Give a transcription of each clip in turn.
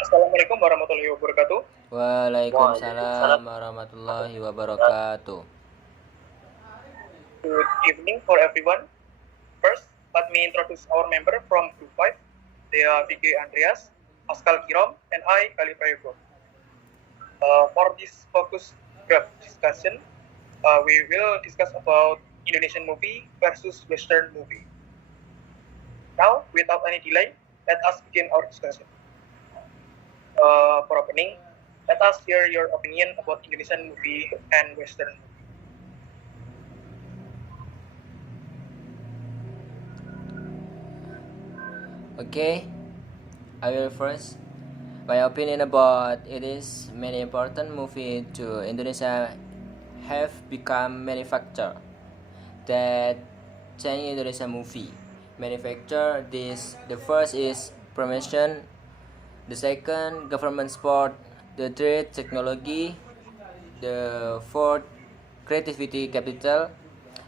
Assalamualaikum warahmatullahi wabarakatuh. Waalaikumsalam Waalaikumsalam warahmatullahi warahmatullahi wabarakatuh. Good evening for everyone. First, let me introduce our member from Group 5. They are Vicky Andreas, Pascal Kirom, and I, Kali Prayogo. For this focus group discussion, we will discuss about Indonesian movie versus Western movie. Now, without any delay, let us begin our discussion. For opening, let us hear your opinion about Indonesian movie and Western movie. Okay, I will first. My opinion about it is many important movie to Indonesia have become manufactured that change Indonesia movie. Manufacture this the first is promotion, the second government support, the third technology, the fourth creativity capital,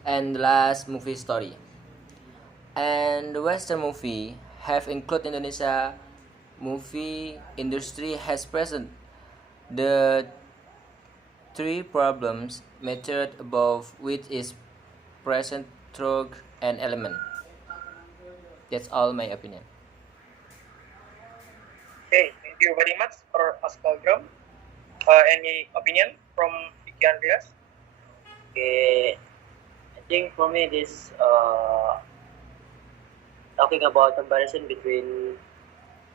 and the last movie story. And the Western movie have included Indonesia movie industry has present the three problems mentioned above, which is present through an element. That's all my opinion. Okay, thank you very much for Pascal Kirom. Any opinion from Vicky Andreas? Okay, I think for me this talking about comparison between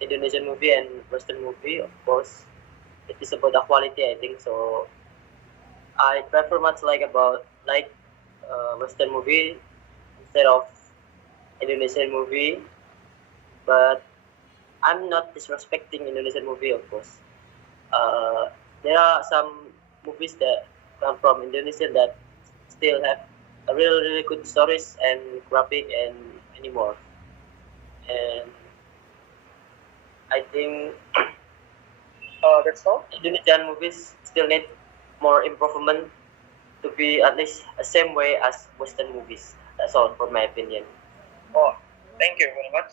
Indonesian movie and Western movie, of course, it is about the quality. I think so. I prefer much like Western movie instead of Indonesian movie, but I'm not disrespecting Indonesian movie, of course. There are some movies that come from Indonesia that still have a really good stories and graphic and anymore. And I think That's all. Indonesian movies still need more improvement to be at least the same way as Western movies. That's all for my opinion. Oh, thank you very much.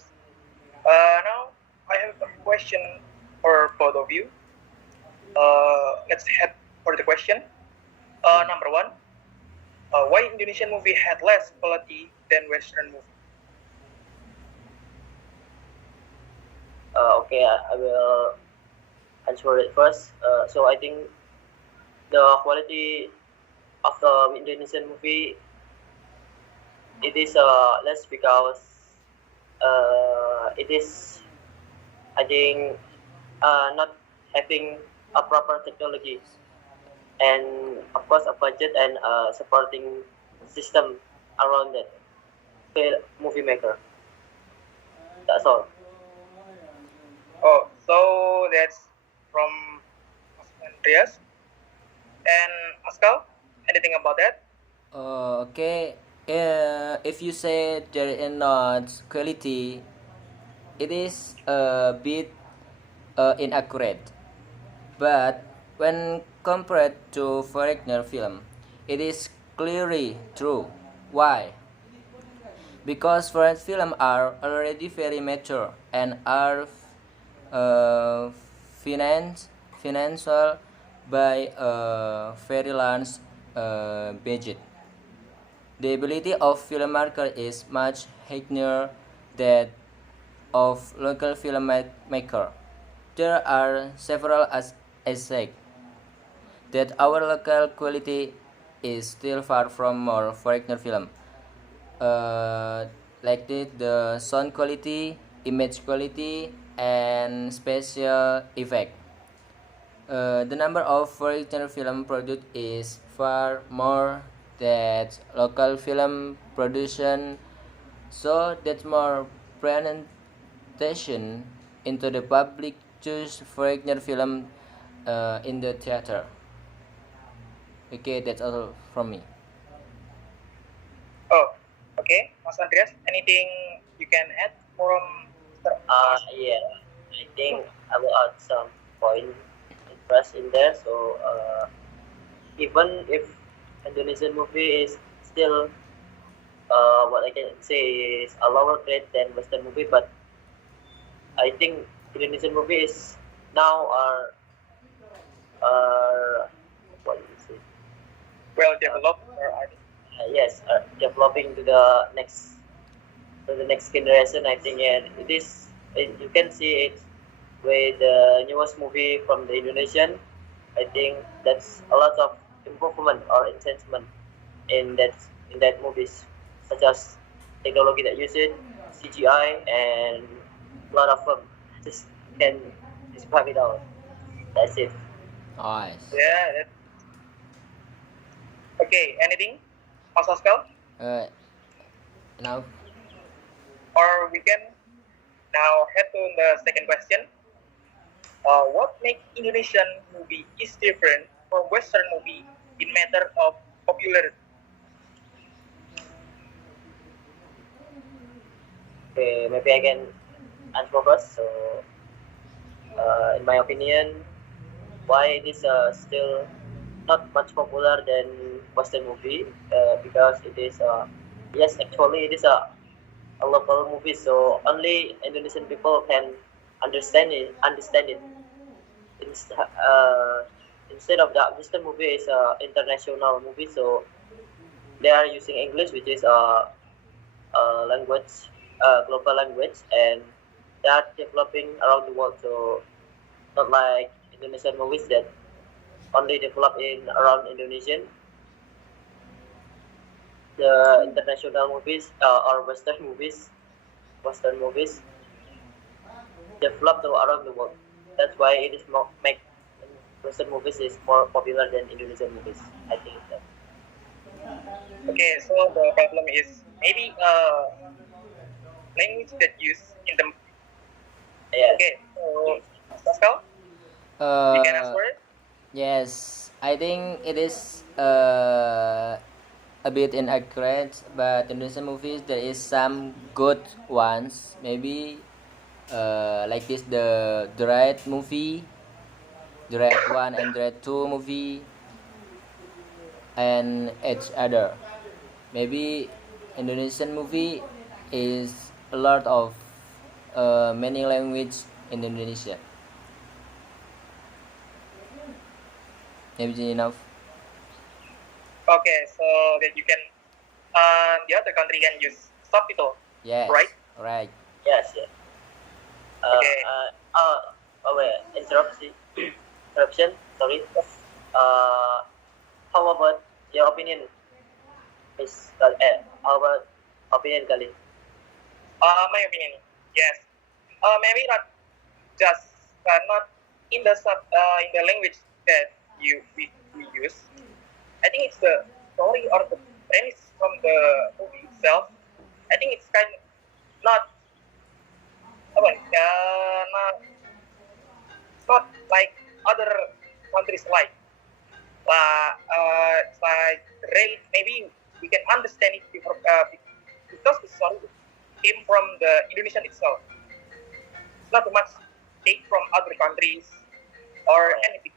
Now, I have a question for both of you. Let's head for the question. Number one, why Indonesian movie had less quality than Western movie? Okay, I will answer it first. So I think the quality of the Indonesian movie it is less because it is I think not having a proper technology and of course a budget and supporting system around that movie maker. That's all. Oh, so that's from Andreas and Pascal. Anything about that? Okay, if you say there is not quality, it is a bit inaccurate. But when compared to foreigner film, it is clearly true. Why? Because foreign films are already very mature and are uh, finance, financial by a very large budget. The ability of filmmaker is much higher than of local filmmaker. There are several aspects that our local quality is still far from more foreigner film. Uh, like the sound quality, image quality, and special effect. The number of foreigner film produced is far more than local film production, so that more presentation into the public choose foreigner film in the theater. Okay, that's all from me. Oh, okay, Mas Andreas. Anything you can add from Mr. Yeah, I think I will add some point interest in there. So even if Indonesian movie is still what I can say is a lower grade than Western movie, but I think Indonesian movie is now are what do you say? Well developed, or I think. Yes, are developing to the next generation. I think, and you can see it with the newest movie from the Indonesian. I think that's a lot of improvement or enhancement in that in that movies, such as technology that use it, CGI, and a lot of them. Just can describe it out. That's it. Nice. Yeah. Okay. Anything, Mas Pascal? Uh, now, Or we can now head to the second question. What makes Indonesian movie is different from Western movie in matter of popularity? Okay, maybe I can answer first. So, in my opinion, why it is still not much popular than Western movie? Because it is yes, actually it is a local movie, so only Indonesian people can understand it. Understand it. Inst- uh, Instead of that, Western movie is a international movie, so they are using English, which is a language, global language, and they are developing around the world. So not like Indonesian movies that only develop in around Indonesian. The international movies or Western movies develop around the world. That's why it is more make Western movies is more popular than Indonesian movies. I think that. Okay, so the problem is maybe language that used in the movie. Yes. Okay, so Mas Pascal, you can uh, answer it. yes, I think it is a bit inaccurate, but in recent movies there is some good ones. Maybe like this the Red movie, the Red One and Red Two movie, and each other. Maybe Indonesian movie is a lot of many language in Indonesia. Maybe enough. Okay, so that you can the other country can use subtitle, Yes, right? right. Yes. Yes. Okay. Oh wait, interruption. Sorry. Uh, how about your opinion, Miss? How about opinion, Kali? My opinion, yes. Maybe not just not in the in the language that we use. I think it's the story or the premise from the movie itself. I think it's kind of not not it's not like other countries like it's like rate maybe we can understand it before, because the story came from the Indonesian itself. It's not too much take from other countries or Oh, anything.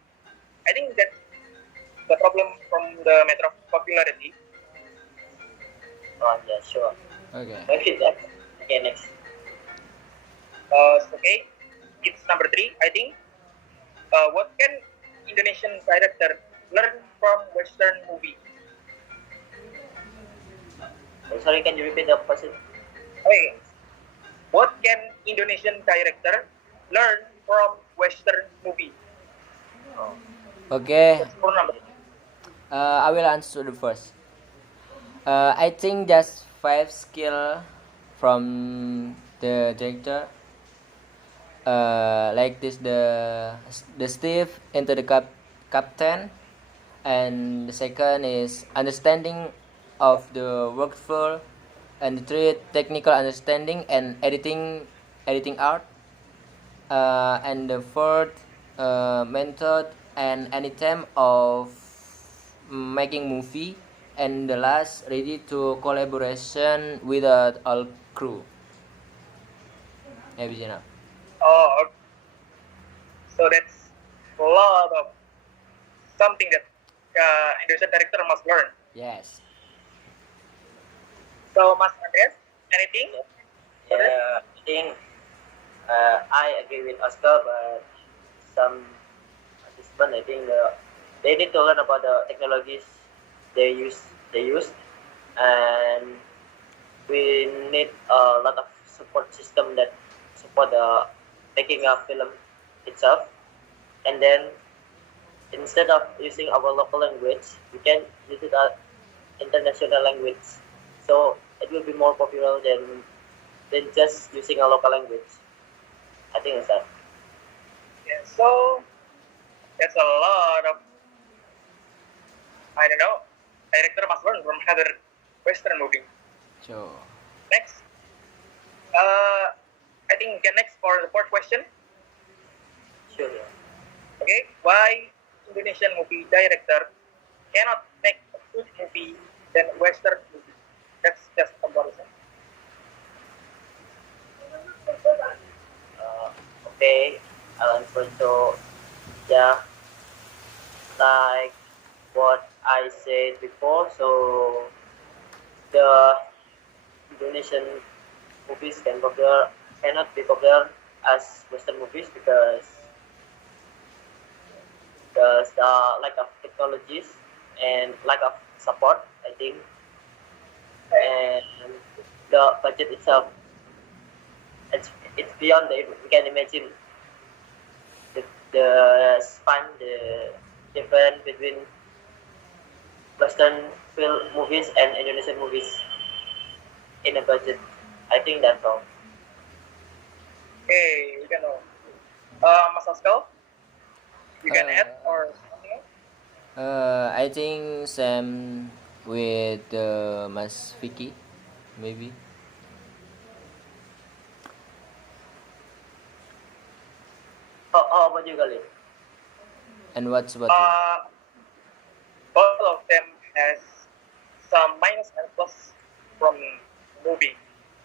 I think that's the problem from the matter of popularity. oh yeah, sure. Okay. Maybe that. Okay, next. Okay, it's number three. I think. What can Indonesian director learn from Western movie? Oh, sorry, can you repeat the question? Okay, what can Indonesian director learn from Western movie? Oh, Okay. That's for number. I will answer the first. I think that's five skill from the director. Like this, the Steve into the captain, and the second is understanding of the workflow, and the three technical understanding and editing art, and the fourth method and any time of making movie, and the last ready to collaboration with all crew. Maybe enough. Oh, okay. So that's a lot of something that Indonesian director must learn. Yes. So, Mas Andreas, anything yeah. for that? Yeah, I think I agree with Oscar, but some participants, I think they need to learn about the technologies they use they use, and we need a lot of support system that support the making a film itself. And then instead of using our local language, we can use it as international language. So it will be more popular than just using a local language. I think it's that. Yeah, so that's a lot of, I don't know, director must learn from other Western movie. So, Next, I think we can next for the fourth question. Sure. Yeah. Okay, why Indonesian movie director cannot make a good movie than Western movie? That's just a comparison. Okay, I'll answer. So yeah, like what I said before. So the Indonesian movies cannot be popular as Western movies because the lack of technologies and lack of support, I think, and the budget itself. It's beyond we can imagine the span, the difference between Western film movies and Indonesian movies in a budget. I think that's all. Okay, you can know. Mas Askal, you can add uh, or something else? I think same with Mas Vicky, maybe. How about you, Galil? And what's about you? Both of them has some minus and plus from movie.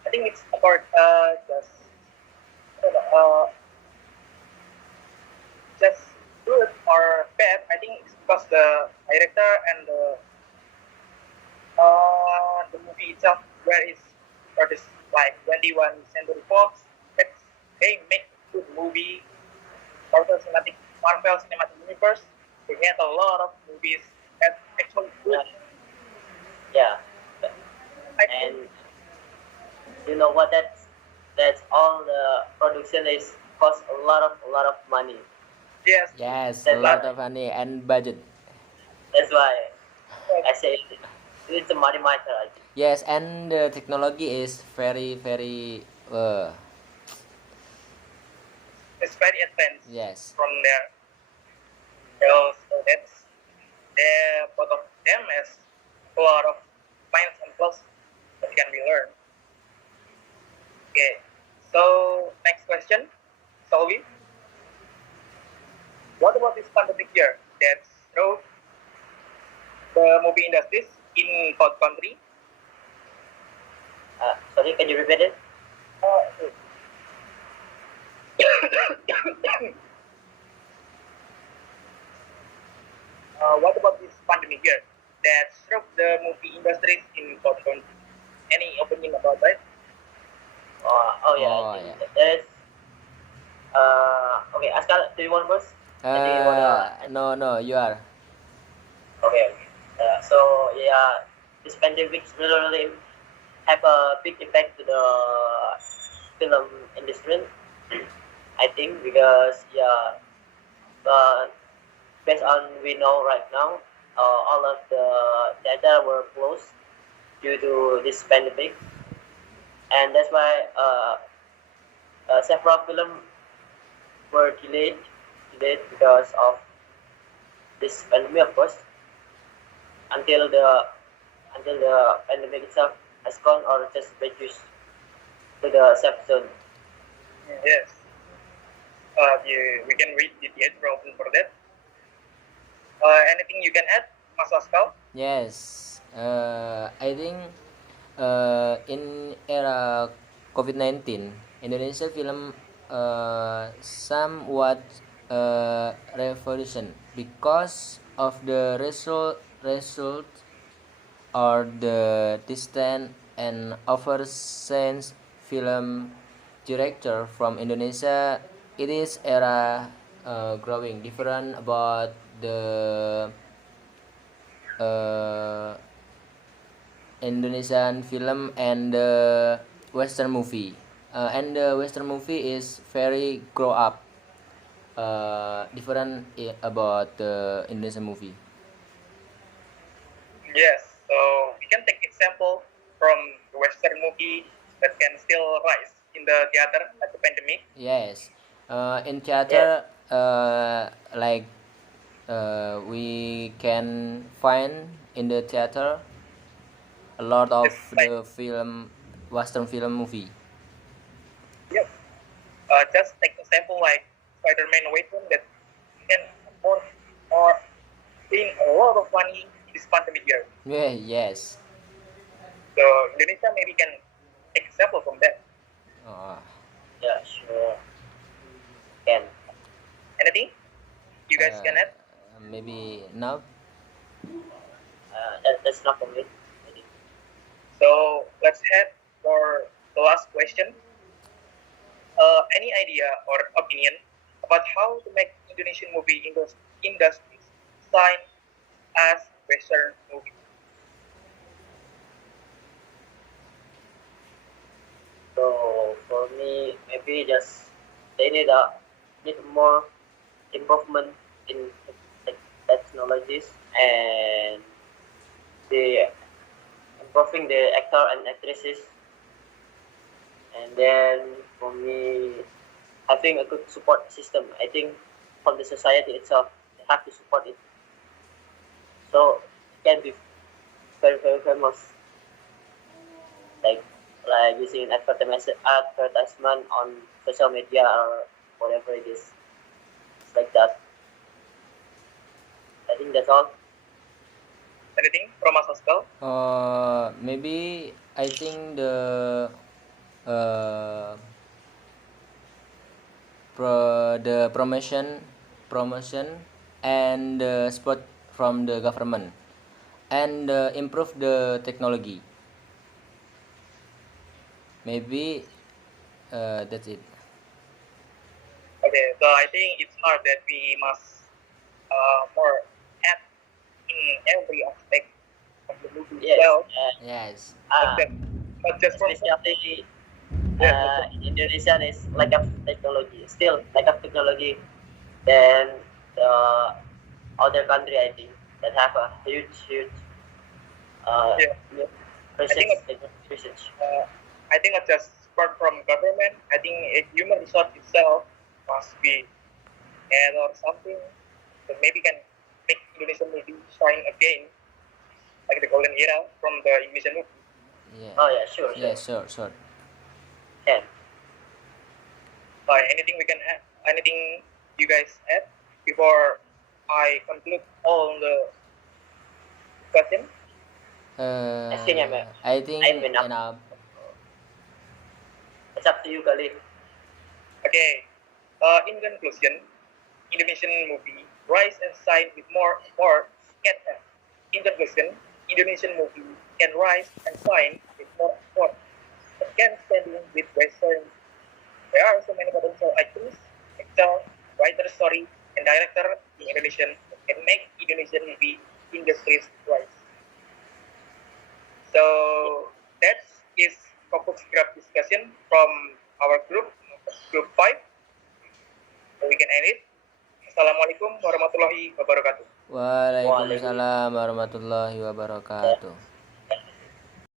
I think it's about just good or bad. I think it's because the director and the movie itself, where is or this like 21 Century Fox, it's, they make good movie. Marvel Cinematic Universe, they had a lot of movies that actually good. Yeah, I and think you know what? That's all the production is cost a lot of money. yes, Yes, a That's lot why of money and budget. that's why yes, I say it's a money matter. I think. Yes, and the technology is very, very. it's very advanced Yes. from there. So that's both of them has a lot of minus and plus that can be learned. Okay, so next question, Solvi. What about this pandemic year that drove the movie industries in both country? Sorry, can you repeat it? Uh, what about this pandemic year that struck the movie industries in both countries? Any opinion about that? Oh yeah, I Oh think yeah. there's. Okay, Askar, do you want first? I think you wanna. No, no, you are. Okay. Okay. So yeah, this pandemic really have a big effect to the film industry. I think because yeah, uh, based on we know right now, all of the data were closed due to this pandemic, and that's why several films were delayed because of this pandemic, of course, until the pandemic itself has gone or just reduced to the safe zone. Yes. We can read the theater open for that. Anything you can add, Mas Askal? Yes. I think in era COVID-19, Indonesia film somewhat revolution because of the result or the distant and oversense film director from Indonesia. It is era growing different about the uh, Indonesian film and the Western movie. And the Western movie is very grow up, different about the Indonesian movie. Yes, so we can take example from the Western movie that can still rise in the theater at the pandemic. Yes, in Yes. theater, like we can find in the theater a lot of Just like, the film, Western film movie. yep, just take example like Spider-Man Way Home that can afford or paying a lot of money this pandemic year. Yeah, yes. So Indonesia maybe can take example from that. Uh, Yeah, sure. Can. Anything you guys can uh, add? maybe now. That's not for me. I think. So let's head for the last question. Any idea or opinion about how to make Indonesian movie industries sign as Western movie? So for me, maybe just they need more improvement in technologies and the improving the actor and actresses, and then for me having a good support system. I think from the society itself, they have to support it so it can be very famous, like using advertisement on social media or whatever it is. It's like that. I think that's all. Anything from us as well? Maybe I think the uh, the promotion and the support from the government and improve the technology. Maybe that's it. Okay, so I think it's hard that we must more add in every aspect of the movie Yes, itself, Yes. not uh, just not just from especially yeah, not just, Indonesia is lack of technology, still lack of technology than the other country. I think that have a huge uh, yeah. I think research. uh, I think not just support from government. I think human resource itself must be add or something that maybe can make Indonesian movie shine again, like the golden era from the Indonesian movie. Yeah. Oh yeah, sure, Yeah. Sure. can. Anything we can add? Anything you guys add before I conclude all the discussion? I think I I'm think enough. enough. It's up to you, Khalid. Okay. In conclusion, Indonesian movie rise and shine with more can in conclusion, Indonesian movie can rise and shine with more effort, but can standing with Western. There are so many potential actors, actor, writer story, and director in Indonesian that can make Indonesian movie industries rise. So that is focus group discussion from our group 5. So we can end it. Assalamualaikum warahmatullahi wabarakatuh. Waalaikumsalam. Waalaikumsalam warahmatullahi wabarakatuh.